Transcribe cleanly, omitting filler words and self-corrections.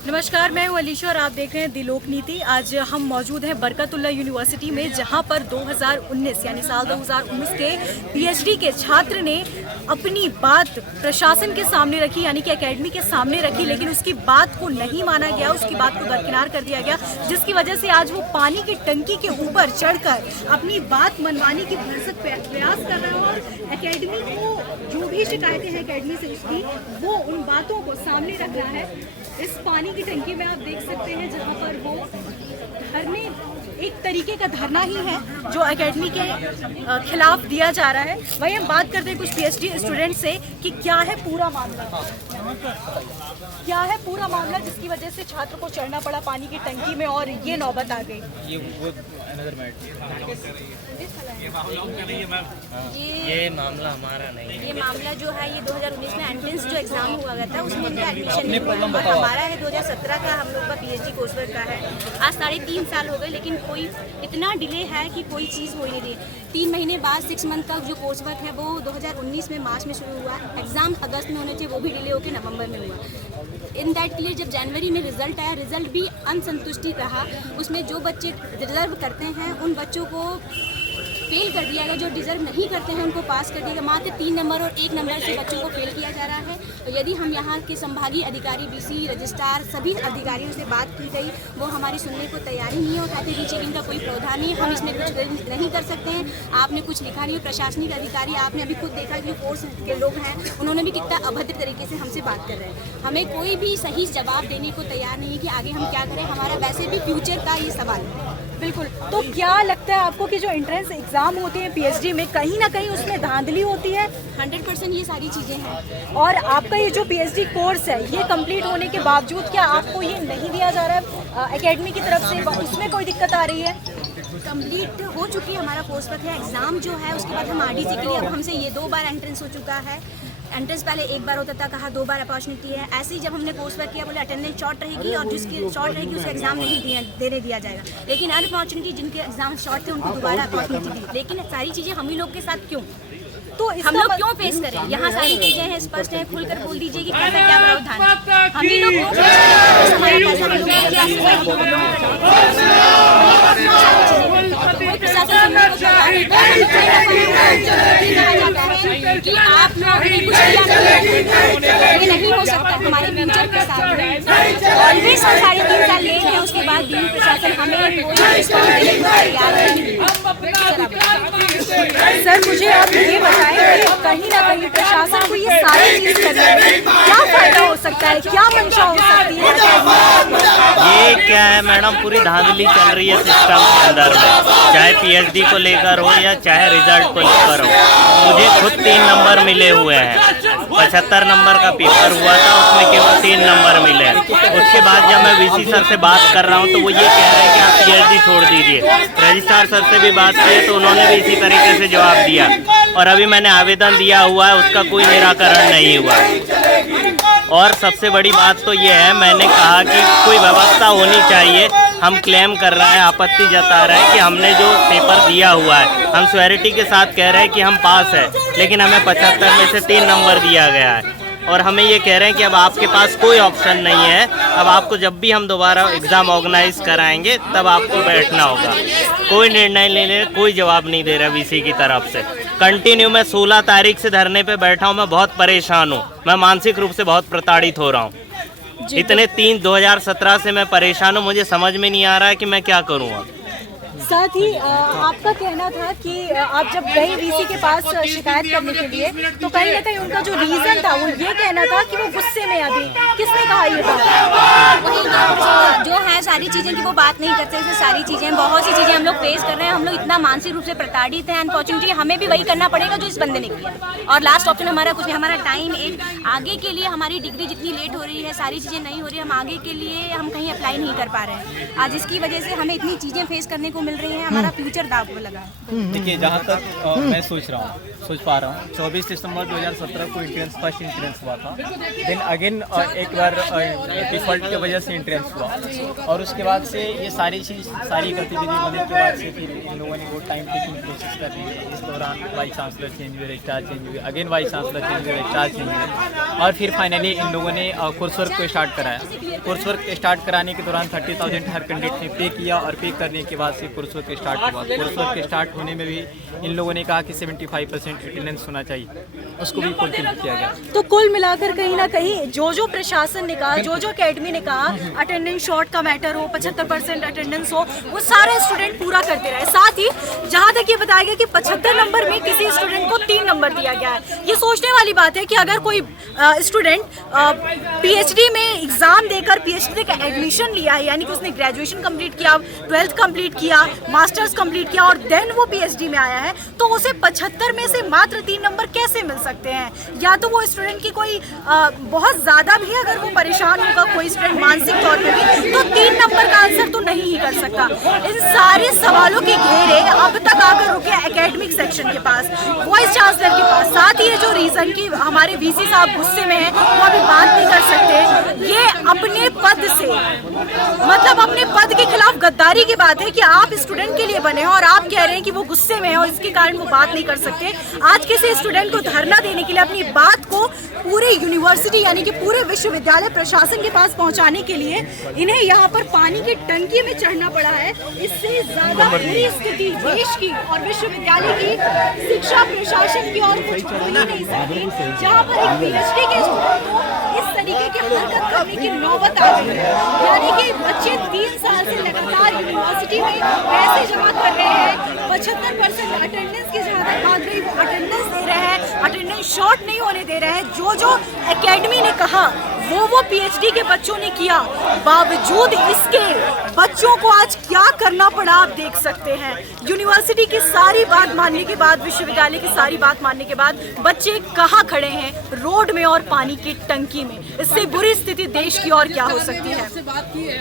नमस्कार, मैं हूँ अलीशा और आप देख रहे हैं दी लोक नीति। आज हम मौजूद हैं बरकतुल्ला यूनिवर्सिटी में, जहाँ पर 2019 यानी साल 2019 के पीएचडी के छात्र ने अपनी बात प्रशासन के सामने रखी, यानी कि एकेडमी के सामने रखी, लेकिन उसकी बात को नहीं माना गया, उसकी बात को दरकिनार कर दिया गया, जिसकी वजह से आज वो पानी की टंकी के ऊपर चढ़कर अपनी बात मनवाने की भरसक प्रयास कर रहा है और एकेडमी को जो भी शिकायतें हैं एकेडमी से उसकी, वो उन बातों को सामने रख रहा है। इस पानी की टंकी में आप देख सकते हैं जहाँ पर वो धरने, एक तरीके का धरना ही है जो एकेडमी के खिलाफ दिया जा रहा है। वही हम बात करते हैं कुछ पीएचडी स्टूडेंट से कि क्या है पूरा मामला, जिसकी वजह से छात्र को चढ़ना पड़ा पानी की टंकी में और ये नौबत आ गई। ये मामला हमारा नहीं है। ये मामला जो है ये 2019 में एंट्रेंस जो एग्जाम हुआ गया था उसमें उनका एडमिशन नहीं हुआ और हमारा है 2017 का, हम लोग का पीएचडी कोर्स वर्क का है। आज 3.5 साल हो गए लेकिन कोई इतना डिले है कि कोई चीज़ हो ही नहीं रही। 3 महीने बाद 6 मंथ का जो कोर्स वर्क है वो 2019 में मार्च में शुरू हुआ। एग्जाम अगस्त में होने चाहिए, वो भी डिले होकर नवंबर में हुआ। इन दैट के लिए जब जनवरी में रिजल्ट आया, रिजल्ट भी असंतुष्टि रहा। उसमें जो बच्चे डिजर्व करते हैं उन बच्चों को फेल कर दिया गया, जो डिजर्व नहीं करते हैं उनको पास कर दिया गया। मात्र 3 नंबर और 1 नंबर से बच्चों को फेल किया जा रहा है। तो यदि हम यहाँ के संभागीय अधिकारी, बीसी, रजिस्ट्रार, सभी अधिकारियों से बात की गई, वो हमारी सुनने को तैयार ही नहीं हो। कहते रीचेकिंग का कोई प्रावधान नहीं, हम इसमें कुछ नहीं कर सकते हैं। आपने कुछ लिखा नहीं। प्रशासनिक अधिकारी आपने अभी खुद देखा कि फोर्स के लोग हैं, उन्होंने भी कितना अभद्र तरीके से हमसे बात कर रहे हैं। हमें कोई भी सही जवाब देने को तैयार नहीं है कि आगे हम क्या करें। हमारा वैसे भी फ्यूचर का ये सवाल है। बिल्कुल। तो क्या लगता है आपको कि जो एंट्रेंस एग्जाम होते हैं पीएचडी में, कहीं ना कहीं उसमें धांधली होती है? 100% ये सारी चीज़ें हैं। और आपका ये जो पीएचडी कोर्स है, ये कंप्लीट होने के बावजूद क्या आपको ये नहीं दिया जा रहा है एकेडमी की तरफ से? उसमें कोई दिक्कत आ रही है? कंप्लीट हो चुकी है हमारा कोर्स वर्क है। एग्ज़ाम जो है उसके बाद हम आरडीसी के लिए, अब हमसे ये 2 बार एंट्रेंस हो चुका है। एंट्रेंस पहले 1 बार होता था, कहा 2 बार अपॉर्चुनिटी है। ऐसे ही जब हमने कोर्स वर्क किया, बोले अटेंडेंस शॉर्ट रहेगी और जिसकी शॉर्ट रहेगी उसे एग्जाम नहीं देने दिया जाएगा। लेकिन अनफॉर्चुनेटली जिनके एग्जाम शॉर्ट थे उनको दोबारा अपॉर्चुनिटी दी। लेकिन सारी चीज़ें हम ही लोग के साथ क्यों? तो हम लोग क्यों फेस करें? यहाँ सारी चीजें हैं, स्पष्ट है, खुलकर बोल दीजिए कि कैसा क्या प्रावधान है। हम ही लोग क्यों फेस करें? हमारा पैसा हम लोग कोई प्रशासन हमने को कि आप लोग ने कुछ किया नहीं, ये नहीं हो सकता। हमारे फ्यूचर के साथ ऑलवेज हम 3.5 साल ले हैं, उसके बाद भी प्रशासन हमें कोई रिस्पॉन्स देने को तैयार नहीं है। सर, मुझे आप ये बताएं कि कहीं ना कहीं प्रशासन को ये सारी चीज करने में क्या फायदा हो सकता है, क्या मंशा हो सकती है? ये क्या है मैडम, पूरी धांधली चल रही है सिस्टम के अंदर में, चाहे पीएचडी को लेकर हो या चाहे रिजल्ट को लेकर हो। मुझे खुद 3 नंबर मिले हुए हैं। 75 नंबर का पेपर हुआ था, उसमें केवल 3 नंबर मिले। उसके बाद जब मैं वीसी सर से बात कर रहा हूँ तो वो ये कह रहे हैं कि आप पीएचडी छोड़ दीजिए। रजिस्ट्रार सर से भी बात की तो उन्होंने भी इसी तरीके से जवाब दिया और अभी मैंने आवेदन दिया हुआ है, उसका कोई निराकरण नहीं हुआ। और सबसे बड़ी बात तो ये है, मैंने कहा कि कोई व्यवस्था होनी चाहिए। हम क्लेम कर रहे हैं, आपत्ति जता रहे हैं कि हमने जो पेपर दिया हुआ है, हम श्योरिटी के साथ कह रहे हैं कि हम पास है, लेकिन हमें 75 में से 3 नंबर दिया गया है। और हमें ये कह रहे हैं कि अब आपके पास कोई ऑप्शन नहीं है, अब आपको जब भी हम दोबारा एग्ज़ाम ऑर्गेनाइज कराएंगे तब आपको बैठना होगा। कोई निर्णय लेने, कोई जवाब नहीं दे रहा वीसी की तरफ से। कंटिन्यू मैं 16 तारीख से धरने पे बैठा हूँ, मैं बहुत परेशान हूँ, मैं मानसिक रूप से बहुत प्रताड़ित हो रहा हूँ। इतने 2017 से मैं परेशान हूँ, मुझे समझ में नहीं आ रहा है कि मैं क्या करूँ। अब साथ ही आपका कहना था कि आप जब गए वीसी के पास शिकायत करने के लिए, तो कहीं ना कहीं उनका जो रीजन था वो ये कहना था कि वो गुस्से में अभी। किसने कहा ये बात? वही जो है सारी चीजें कि वो बात नहीं करते, जैसे सारी चीजें, बहुत सी चीजें हम लोग फेस कर रहे हैं। हम लोग इतना मानसिक रूप से प्रताड़ित हैं। अनफॉर्चुनेटली हमें भी वही करना पड़ेगा जो इस बंदे ने किया। और लास्ट ऑप्शन हमारा कुछ नहीं, हमारा टाइम एक आगे के लिए, हमारी डिग्री जितनी लेट हो रही है, सारी चीजें नहीं हो रही, हम आगे के लिए हम कहीं अप्लाई नहीं कर पा रहे हैं। आज इसकी वजह से हमें इतनी चीजें फेस करने को मिल रही हैं, हमारा फ्यूचर दाव पे लगा है। देखिए, जहाँ तक मैं सोच पा रहा हूँ, 24 दिसंबर 2017 को फर्स्ट इंट्रेंस हुआ था। देन अगेन एक बार डिफॉल्ट की वजह से इंट्रेंस हुआ, और उसके बाद से ये सारी गतिविधि होने के बाद से फिर इन लोगों ने वो टाइम टेकिंग प्रोसेस कर दी। इस दौरान वाइस चांसलर चेंज हुए, रजिस्ट्रार चेंज हुए, अगेन वाइस चांसलर चेंज हुए, रजिस्ट्रार चेंज हुए, और फिर फाइनली इन लोगों ने कोर्स वर्क को स्टार्ट कराया। कोर्स वर्क स्टार्ट कराने के दौरान 30,000 हर कैंडिडेट ने पे किया, और पे करने के बाद से कोर्स वर्क स्टार्ट हुआ। कोर्स वर्क स्टार्ट होने में भी इन लोगों ने कहा कि 75% अटेंडेंस होना चाहिए, उसको भी फुलफिल किया गया। तो कुल मिलाकर कहीं ना कहीं जो प्रशासन ने कहा, जो अकेडमी ने कहा, अटेंडेंस शॉर्ट का मैटर हो, 75% अटेंडेंस हो, वो सारे स्टूडेंट पूरा करते रहे। साथ ही जहाँ तक ये बताया गया कि 75 नंबर में किसी स्टूडेंट को 3 नंबर दिया गया है। ये सोचने वाली बात है कि अगर कोई स्टूडेंट पीएचडी में एग्जाम देकर पीएचडी का एडमिशन लिया है, यानी कि उसने ग्रेजुएशन कंप्लीट किया, 12th कंप्लीट किया, मास्टर्स कंप्लीट किया और देन वो पीएचडी में आया है, तो उसे 75 में से मात्र 3 नंबर कैसे मिल सकते हैं? या तो वो स्टूडेंट की कोई बहुत ज़्यादा भी अगर वो परेशान होगा, कोई स्टूडेंट मानसिक तौर पे भी, तो 3 नंबर का आंसर तो नहीं ही कर सकता। इन सारे सवालों के घेरे अब तक आकर रुके एकेडमिक सेक्शन के पास, वाइस चांसलर के पास। साथ ही ये जो रीजन कि हमारे वीसी साहब गुस्से में हैं, वो अभी बात नहीं कर सकते, ये अपने पद से, मतलब अपने पद के खिलाफ गद्दारी की बात है कि आप स्टूडेंट के लिए बने हो और आप कह रहे हैं कि वो गुस्से में है और इसके कारण वो बात नहीं कर सकते। आज किसी स्टूडेंट को धरना देने के लिए, अपनी बात को पूरे यूनिवर्सिटी यानी कि पूरे विश्वविद्यालय प्रशासन के पास पहुंचाने के लिए इन्हें यहाँ पर पानी की टंकी में चढ़ना पड़ा है। इससे ज्यादा बुरी स्थिति देश की और विश्वविद्यालय की शिक्षा प्रशासन की और कुछ हो ही नहीं सकती, जहाँ पर एक पीएचडी के स्टूडेंट को इस तरीके की हरकत करने की नौबत आ गई है। यानी कि बच्चे 3 साल से लगातार यूनिवर्सिटी में पैसे जमा कर रहे हैं, 75% अटेंडेंस की जहाँ तक बात रही, वो अटेंडेंस दे रहे हैं, अटेंडेंस शॉर्ट नहीं होने दे रहे हैं। जो एकेडमी ने कहा वो पीएचडी के बच्चों ने किया, बावजूद इसके बच्चों को आज क्या करना पड़ा आप देख सकते हैं। यूनिवर्सिटी की सारी बात मानने के बाद, विश्वविद्यालय की सारी बात मानने के बाद बच्चे कहाँ खड़े हैं? रोड में और पानी की टंकी में। इससे बुरी स्थिति देश की और क्या हो सकती है।